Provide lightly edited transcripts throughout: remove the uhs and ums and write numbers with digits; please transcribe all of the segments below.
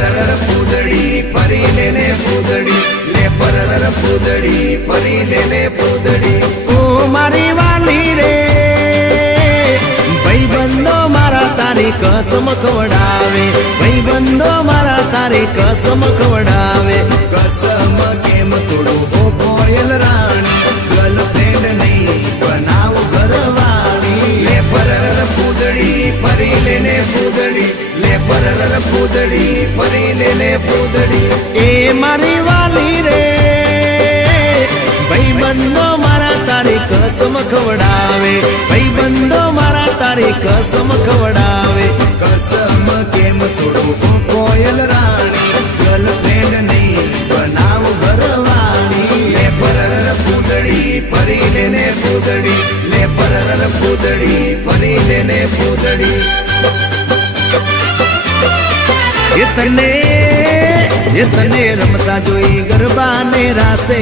પરર પૂદડી ફરી લેને પૂદડી લે પરર પૂદડી ફરી લેને પૂદડી ઓ મારી વાલી રે ભાઈબંધો મારા તારી કસમ ખવડાવે ભાઈબંધો મારા તારી કસમ ખવડાવે કસમ કેમ તોડું ઓ કોયલ રાણી ગર્લફ્રેન્ડ નહીં બનાવ ઘરવાળી લે પરર પૂદડી ફરી લેને પૂદડી લે પરર પૂદડી ફરી લેને પૂદડી એ મારી વાલી રે ભાઈબંધો મારા તારી કસમ ખવડાવે ભાઈબંધો મારા તારી કસમ ખવડાવે કસમ કેમ તોડું કોયલ રાણી ગર્લફ્રેન્ડ નહીં બનાવ ઘરવાળી લે પરર પૂદડી ફરી લેને પૂદડી લે પરર પૂદડી ફરી લેને પૂદડી એ તને રમતા જોઈ ગરબાને રાસે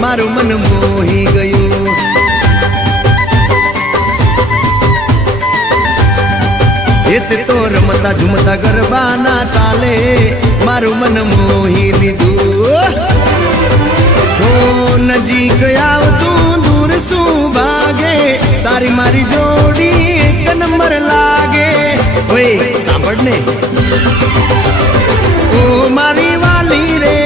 મારું મન મોહી ગયું એ તો રમતા ઝુમતા ગરબાના તાલે મારું મન મોહી લીધું હો નજીક આવતું દૂર શું ભાગે તારી મારી જોડી એક નંબર લાગે ઓય સાંભળ ને ઓ મારી વાલી રે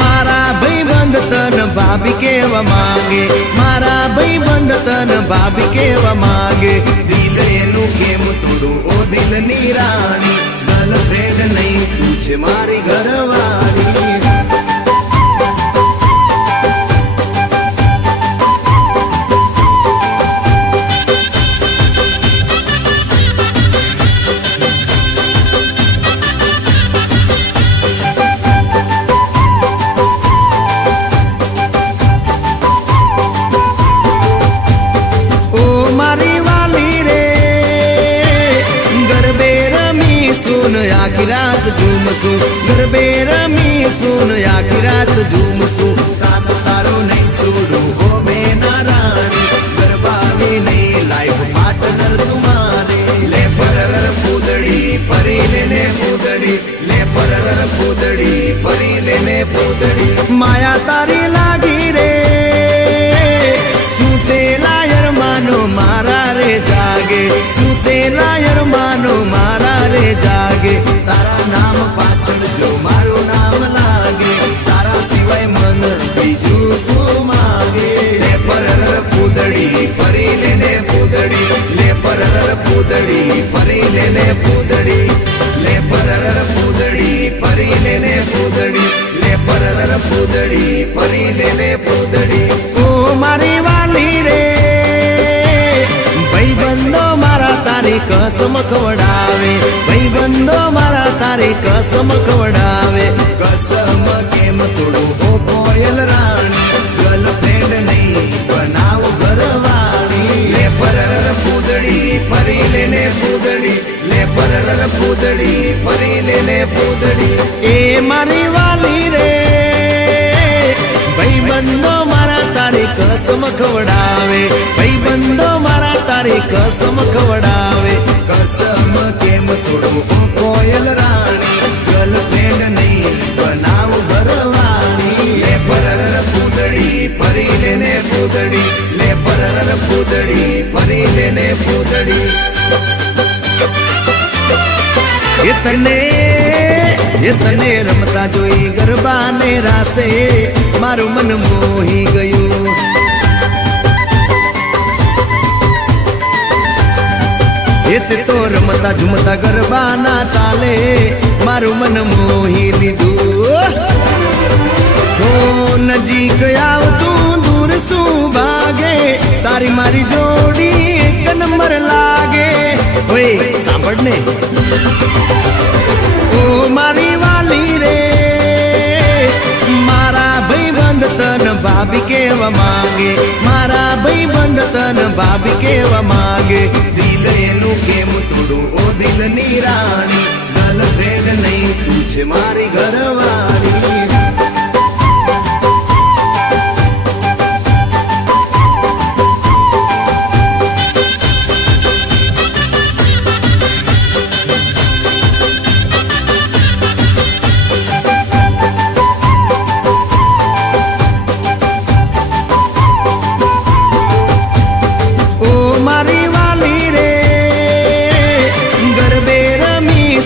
મારા ભાઈબંધ તન ભાભી કેવા માંગે મારા ભાઈબંધ તન ભાભી કેવા માંગે દિલ એનું કેમ તોડું ઓ દિલની રાણી ગર્લફ્રેન્ડ નહીં તું છે મારી ઘરવાળી આખી રાત ઝૂમશું ગરબે રમી સુન આખી રાત ઝૂમશું સાથ તારો નહીં છોડું હો બેના રાણી ગરબાની નહીં લાઈફ પાર્ટનર તુમારે લે પરર પૂદડી ફરી લેને પૂદડી લે પરર પૂદડી ફરી લેને પૂદડી માયા તારી લાગી રે સુતેલા યરમાનો મારા રે જાગે સુતેલા યરમાનો મારા રે જાગે તારા નામ પાછળ જો મારું નામ લાગે તારા સિવાય મન બીજું શું માગે લે પરર પૂદડી ફરી લેને પૂદડી લે પરર પૂદડી ફરી લેને પૂદડી લે પરર પૂદડી ફરી લેને પૂદડી લે પરર પૂદડી ફરી લેને પૂદડી ઓ મારી વાલી રે ભાઈબંધો મારા તારી કસમ ખવડાવે ભાઈબંધો મારા તારી કસમ ખવડાવે કસમ કેમ તોડું ઓ કોયલ રાણી ગર્લફ્રેન્ડ નહીં બનાવ ઘરવાળી લે પરર પૂદડી ફરી લેને પૂદડી લે પરર પૂદડી ફરી લેને પૂદડી એ મારી વાલી રે ભાઈબંધો મારા તારી કસમ ખવડાવે ભાઈબંધો મારા તારી કસમ ખવડાવે કસમ કેમ તોડું કોયલ રાણી ગર્લફ્રેન્ડ નહીં બનાવ ઘરવાળી લે પરર પૂદડી ફરી લેને પૂદડી લે પરર પૂદડી ફરી લેને પૂદડી એ તને રમતા જોઈ ગરબાને રાસે મારું મન મોહી ગયું એ તો રમતા ઝુમતા ગરબાના તાલે મારું મન મોહી લીધું હો નજીક આવતું દૂર શું ભાગે તારી મારી જોડી એક નંબર લાગે ઓય સાંભળ ને ઓ મારી વાલી રે મારા ભાઈબંધ તન ભાભી કેવા માંગે મારા ભાઈબંધ તન ભાભી કેવા માંગે દિલ એનું કેમ તોડું ઓ દિલની રાણી ગર્લફ્રેન્ડ નહીં તું છે મારી ઘરવાળી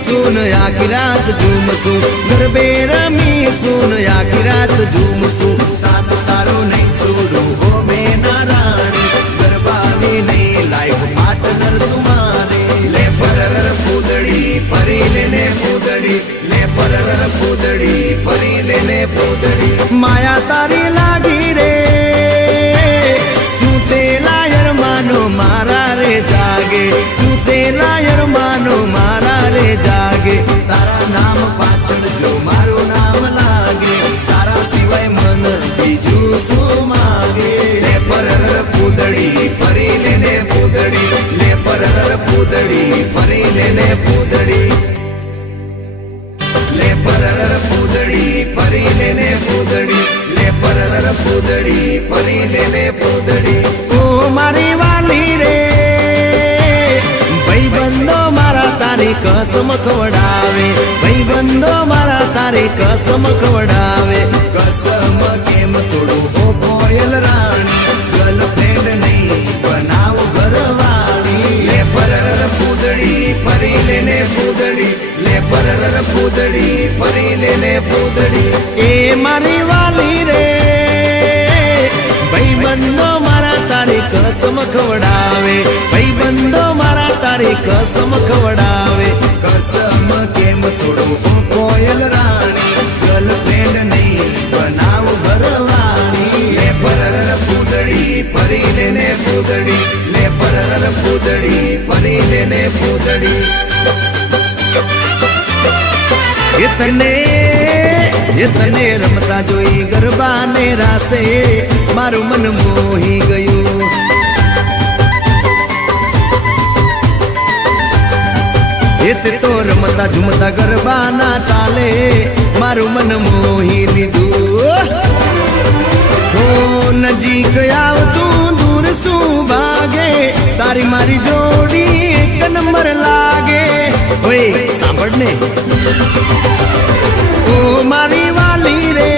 રમીશું ને આખી રાત ઝૂમશું, ગરબે રમીશું ને આખી રાત ઝૂમશું. સાથ તારો નહીં છોડું હો મેના રાણી, ગરબાની નહીં લાઈફ પાર્ટનર તુમારે. લે પરર પૂદડી પરી લેને પૂદડી, લે પરર પૂદડી પરી લેને પૂદડી. માયા તારી લાગી રે સુતેલા યરમાનો મારા રે જાગે, સુતેલા યરમાનો મારા રે જાગે. તારા નામ પાછળ જો મારું નામ લાગે, તારા સિવાય મન બીજું શું માગે. લે પરર પૂદડી પરી લેને પૂદડી, લે પરર પૂદડી પરી લેને પૂદડી, લે પરર પૂદડી પરી લેને પૂદડી, લે પરર પૂદડી પરી લેને પૂદડી. ઓ મારી વાલી રે ભાઈબંધો મારા તારી કસમ ખવડાવે, ભાઈબંધો મારા તારી કસમ ખવડાવે. કસમ કેમ તોડું હો કોયલ રાણી, ગર્લફ્રેન્ડ નહીં બનાવ ઘરવાળી. લે પરર પૂદડી પરી લેને પૂદડી, લે પરર પૂદડી પરી લેને પૂદડી. એ મારી વાલી રે ભાઈબંધો મારા તારી કસમ ખવડાવે, ભાઈબંધો મારા તારી કસમ ખવડાવે. કસમ કેમ તોડું હો કોયલ રાણી, ગર્લફ્રેન્ડ નહીં બનાવ ઘરવાળી. લે પરર પૂદડી પરી લેને પૂદડી, લે પરર પૂદડી પરી લેને પૂદડી. એ તને રમતા જોઈ ગરબાને રાસે મારું મન મોહી ગયું. એ તે તો રમતા ઝૂમતા ગરબાના તાલે મારું મન મોહી લીધું. હો નજીક આવતું દૂર શું ભાગે, તારી મારી જોડી એક નંબર લાગે. ઓય સાંભળ ને ઓ મારી વાલી રે,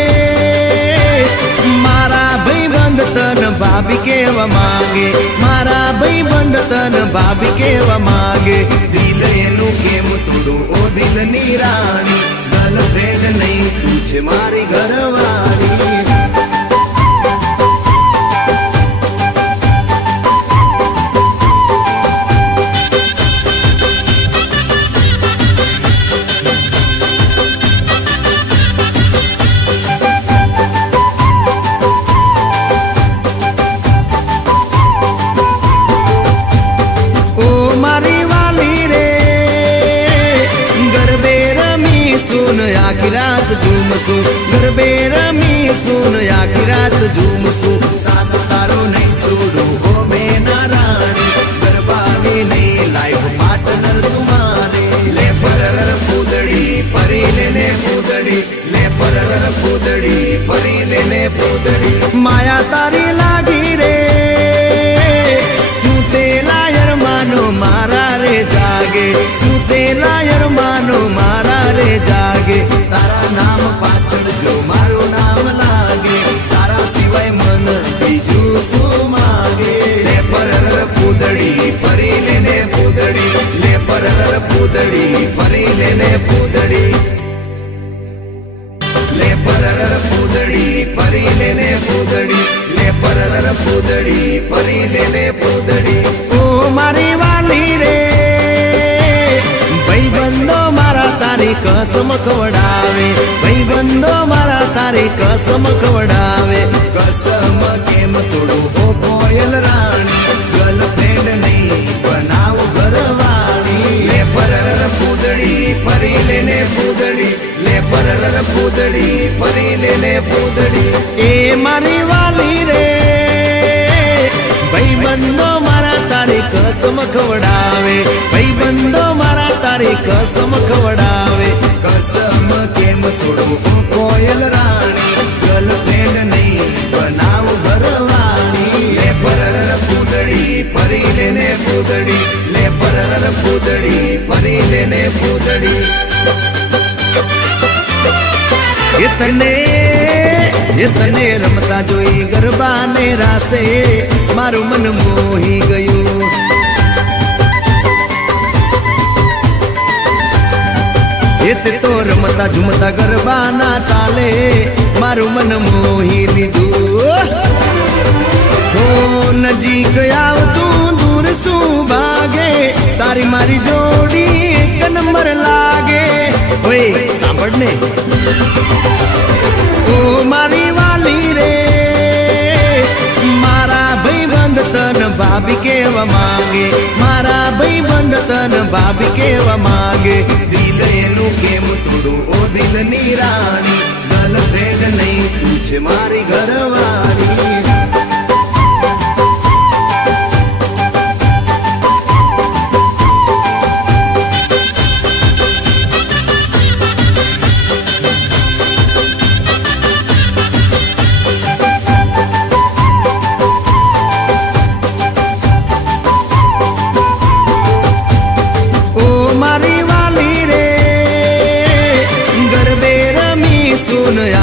મારા ભાઈબંધ તન ભાભી કેવા માંગે, મારા ભાઈબંધ તન ભાભી કેવા માંગે. દિલ એનું કેમ તોડું ઓ દિલની રાણી, ગર્લફ્રેન્ડ નહીં તું છે મારી ઘરવાળી. રમીશું આખી રાત ઝૂમશું, ગરબે રમીશું આખી રાત ઝૂમશું. સાથ તારો નહીં છોડું હો મેના રાણી, ગરબાની નહીં લાઈફ પાર્ટનર તુમારે. લે પરર પૂદડી પરી લેને પૂદડી, લે પરર પૂદડી પરી લેને પૂદડી. માયા તારી લાગી રે સુતેલા યરમાનો મારા રે જાગે, સુતેલા યરમાનો મારા રે જાગે. તારા નામ પાછળ જો મારું નામ લાગે, તારા સિવાય મન બીજું શું માગે. લે પરર પૂદડી પરી લેને પૂદડી, લે પરર પૂદડી પરી લેને પૂદડી, લે પરર પૂદડી પરી લેને પૂદડી, લે પરર પૂદડી પરી લેને પૂદડી. ઓ મારી વાલી રે ભાઈબંધો મારા તારી કસમ ખવડાવે, ભાઈબંધો મારા તારી કસમ ખવડાવે. કસમ કેમ તોડું હો કોયલ રાણી, ગર્લફ્રેન્ડ નહીં બનાવ ઘરવાળી. લે પરર પૂદડી પરી લેને પૂદડી, લે પરર પૂદડી પરી લેને પૂદડી. એ મારી વાલી રે ભાઈબંધો મારા તારી કસમ ખવડાવે, ભાઈબંધો મારા તારી કસમ ખવડાવે. કસમ કેમ તોડું હો કોયલ રાણી, ગર્લફ્રેન્ડ નહીં બનાવ ઘરવાળી. લે પરર પૂદડી પરી લેને પૂદડી, લે પરર પૂદડી પરી લેને પૂદડી. એ તને રમતા જોઈ ગરબાને રાસે મારું મન મોહી ગયું. એ તે તો રમતા ઝૂમતા ગરબાના તાલે મારું મન મોહી લીધું. હો નજીક આવતું દૂર શું ભાગે, તારી મારી જોડી એક નંબર લાગે. ઓય સાંભળ ને, ઓ મારી વાલી રે, મારા ભાઈબંધ તન ભાભી કેવા માંગે, મારા ભાઈબંધ તન ભાભી કેવા માંગે. દિલ એનું કેમ તોડું ઓ દિલની રાણી, ગર્લફ્રેન્ડ નહીં તું છે મારી ઘરવાળી.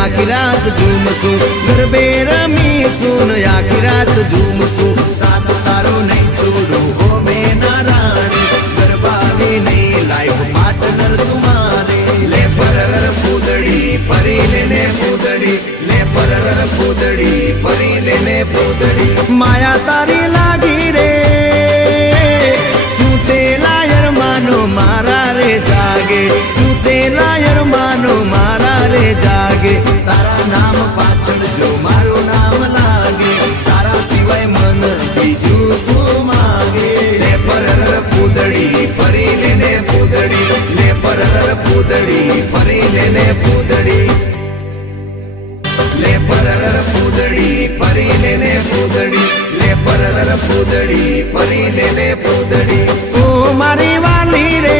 આખી રાત ઝૂમશું ગરબે રમી સુન, આખી રાત ઝૂમશું. સાથ તારો નહીં છોડું હો મેના રાણી, ગરબાની નહીં લાઈફ પાર્ટનર તુમારે. લે પરર પૂદડી પરી લેને પૂદડી, લે પરર પૂદડી પરી લેને પૂદડી. માયા તારી લાગી રે, સુતેલા યરમાનો મારા રે જાગે, સુતેલા યરમાનો મારા રે જાગે. તારા નામ પાછળ જો મારું નામ લાગે, તારા સિવાય મન બીજું શું માગે. લે પરર પૂદડી પરી લેને પૂદડી, લે પરર પૂદડી પરી લેને પૂદડી, લે પરર પૂદડી પરી લેને પૂદડી, લે પરર પૂદડી પરી લેને પૂદડી. ઓ મારી વાલી રે,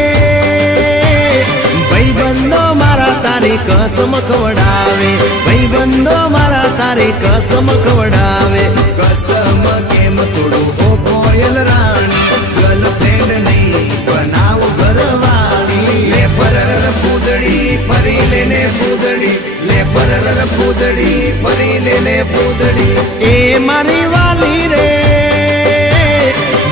ભાઈબંધો મારા તારી કસમ ખવડાવે, ભાઈબંધો મારા તારી કસમ ખવડાવે. કસમ કેમ તોડું ઓ કોયલ રાણી, ગર્લફ્રેન્ડ નહીં બનાવ ઘરવાળી. લે પરર પૂદડી પરી લેને પૂદડી, લે પરર પૂદડી પરી લેને પૂદડી. એ મારી વાલી રે,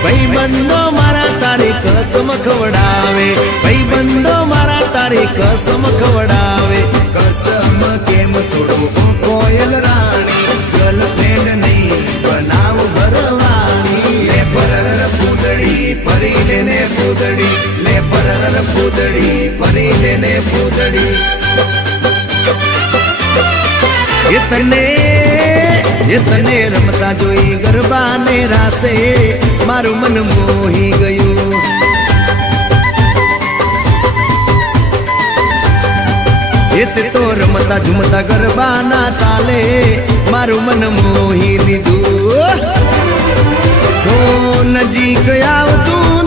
ભાઈબંધો મારા તારી કસમ ખવડાવે, ભાઈબંધો મારા તારી કસમ ખવડાવે. કસમ કેમ તોડું ઓ કોયલ રાણી, ગર્લફ્રેન્ડ નહીં બનાવ ઘરવાળી. લે પરર પૂદડી પરી લેને પૂદડી, લે પરર પૂદડી પરી લેને પૂદડી. એ તને રમતા જોઈ ગરબાને રાસે મારું મન મોહી ગયું. એ તે તો રમતા ઝૂમતા ગરબાના તાલે મારું મન મોહી લીધું. તો નજીક આવતું